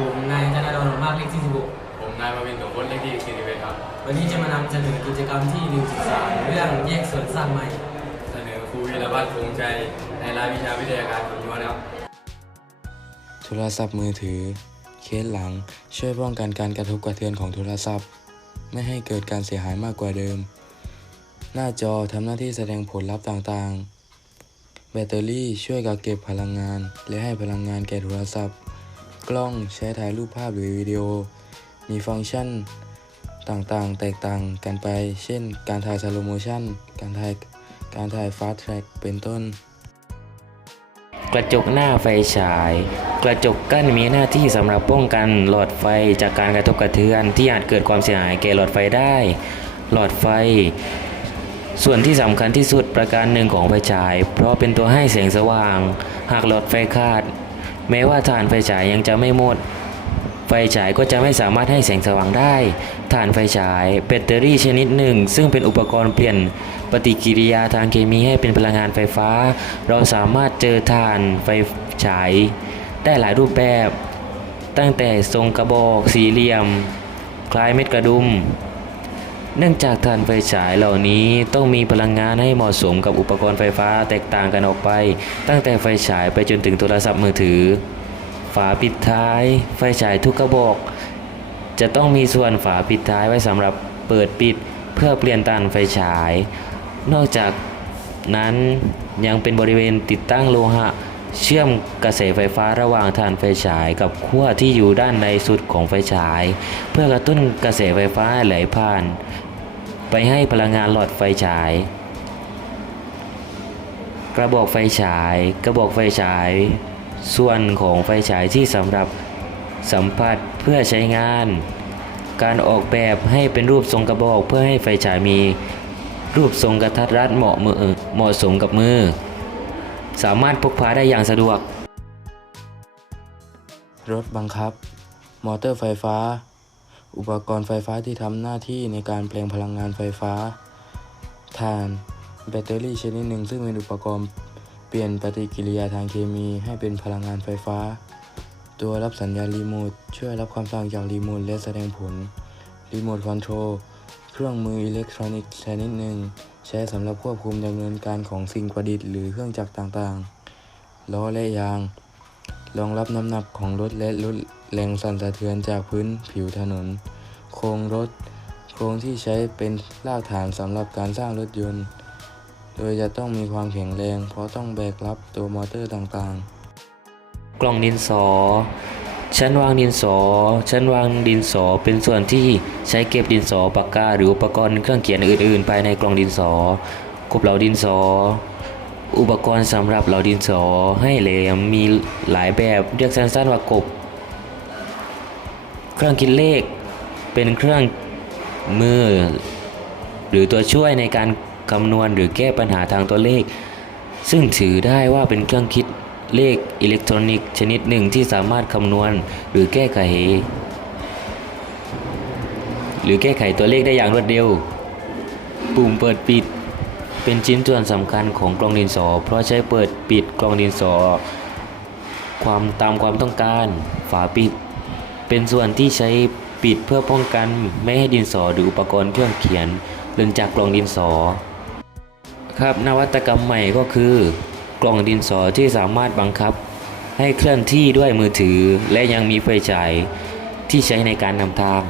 ผมนายธนาดลมากเลขที่ผมนายมาวินสมพลเลขที่41ครับ16วันนี้จะมานำเสนอกิจกรรมที่1ศึกษาเรื่องแยกส่วนสร้างใหม่ เสนอครูวีรพัฒน์คงใจในรายวิชาวิทยาการคำนวณครับ โทรศัพท์มือถือ เคสหลังช่วยป้องกันการกระทบกระเทือนของโทรศัพท์ ไม่ให้เกิดการเสียหายมากกว่าเดิม หน้าจอทำหน้าที่แสดงผลลัพธ์ต่างๆ แบตเตอรี่ช่วยกักเก็บพลังงาน และให้พลังงานแก่โทรศัพท์ กล้องใช้ถ่ายรูปภาพหรือวิดีโอ มีฟังก์ชันต่างๆ แตกต่างกันไป เช่น การถ่ายสโลโมชันการถ่าย การถ่ายฟาสต์แทร็กเป็นต้น กระจกหน้าไฟฉาย กระจกกั้นมีหน้าที่สำหรับป้องกันหลอดไฟจากการกระทบกระเทือน ที่อาจเกิดความเสียหายแก่หลอดไฟได้ หลอดไฟ ส่วนที่สำคัญที่สุดประการหนึ่งของไฟฉาย เพราะเป็นตัวให้แสงสว่าง หากหลอดไฟขาด แม้ว่าถ่านไฟฉายยังจะไม่หมด ไฟฉายก็จะไม่สามารถให้แสงสว่างได้ถ่านไฟฉายแบตเตอรี่ชนิดหนึ่ง ซึ่งเป็นอุปกรณ์เปลี่ยนปฏิกิริยาทางเคมีให้เป็นพลังงานไฟฟ้า เราสามารถเจอถ่านไฟฉาย ได้หลายรูปแบบ ตั้งแต่ทรงกระบอกสี่เหลี่ยม คล้ายเม็ดกระดุม เนื่องจากถ่านไฟฉายเหล่านี้ต้องมีพลังงานให้เหมาะสมกับอุปกรณ์ไฟฟ้าแตกต่างกันออกไป ตั้งแต่ไฟฉายไปจนถึงโทรศัพท์มือถือ ฝาปิดท้าย ไฟฉายทุกกระบอก จะต้องมีส่วนฝาปิดท้ายไว้สำหรับเปิดปิดเพื่อเปลี่ยนตันไฟฉาย นอกจากนั้นยังเป็นบริเวณติดตั้งโลหะ เชื่อมกระแสไฟฟ้าระหว่างฐานไฟฉายกับขั้วที่อยู่ด้านในสุดของไฟฉาย เพื่อกระตุ้นกระแสไฟฟ้าไหลผ่าน ไปให้พลังงานหลอดไฟฉาย กระบอกไฟฉาย กระบอกไฟฉาย ส่วนของไฟฉายที่สำหรับสัมผัสเพื่อใช้งาน การออกแบบให้เป็นรูปทรงกระบอกเพื่อให้ไฟฉายมี รูปทรงกระทัดรัดเหมาะมือเหมาะสมกับมือ สามารถพกพาได้อย่างสะดวก รถบังคับ มอเตอร์ไฟฟ้า อุปกรณ์ไฟฟ้าที่ทำหน้าที่ในการแปลงพลังงานไฟฟ้าถ่านแบตเตอรี่ชนิดหนึ่งซึ่งเป็นอุปกรณ์เปลี่ยนปฏิกิริยาทางเคมีให้เป็นพลังงานไฟฟ้า ตัวรับสัญญาณรีโมทช่วยรับคำสั่งจากรีโมทและแสดงผล รีโมทคอนโทรลเครื่องมืออิเล็กทรอนิกส์ชนิดหนึ่ง ใช้สำหรับควบคุมดำเนินการของสิ่งประดิษฐ์หรือเครื่องจักรต่างๆ ล้อและยาง รองรับน้ำหนักของรถและลด แรงสั่นสะเทือนจากพื้นผิวถนน โครงรถ โครงที่ใช้เป็นรากฐานสำหรับการสร้างรถยนต์ โดยจะต้องมีความแข็งแรง เพราะต้องแบกรับตัวมอเตอร์ต่างๆ กล่องดินสอ ชั้นวางดินสอ ชั้นวางดินสอเป็นส่วนที่ใช้เก็บดินสอปากกา หรืออุปกรณ์เครื่องเขียนอื่น ๆ ภายในกล่องดินสอกบเหลาดินสออุปกรณ์สำหรับเหลาดินสอให้เหลมมีหลายแบบเรียกสั้นๆว่ากบ เครื่องคิดเลข เป็นเครื่องมือ หรือตัวช่วยในการคำนวณหรือแก้ปัญหาทางตัวเลข ซึ่งถือได้ว่าเป็นเครื่องคิดเลขอิเล็กทรอนิกส์ชนิดหนึ่งที่สามารถคำนวณหรือแก้ไข หรือแก้ไขตัวเลขได้อย่างรวดเร็ว ปุ่มเปิดปิด เป็นชิ้นส่วนสำคัญของกล่องดินสอ เพราะใช้เปิดปิดกล่องดินสอ ความตามความต้องการ ฝาปิด เป็นส่วนที่ใช้ปิดเพื่อป้องกันไม่ให้ดินสอหรืออุปกรณ์เครื่องเขียนหล่นจากกล่องดินสอ ครับนวัตกรรมใหม่ก็คือ กล่องดินสอที่สามารถบังคับ ให้เคลื่อนที่ด้วยมือถือและยังมีไฟฉายที่ใช้ในการนำทาง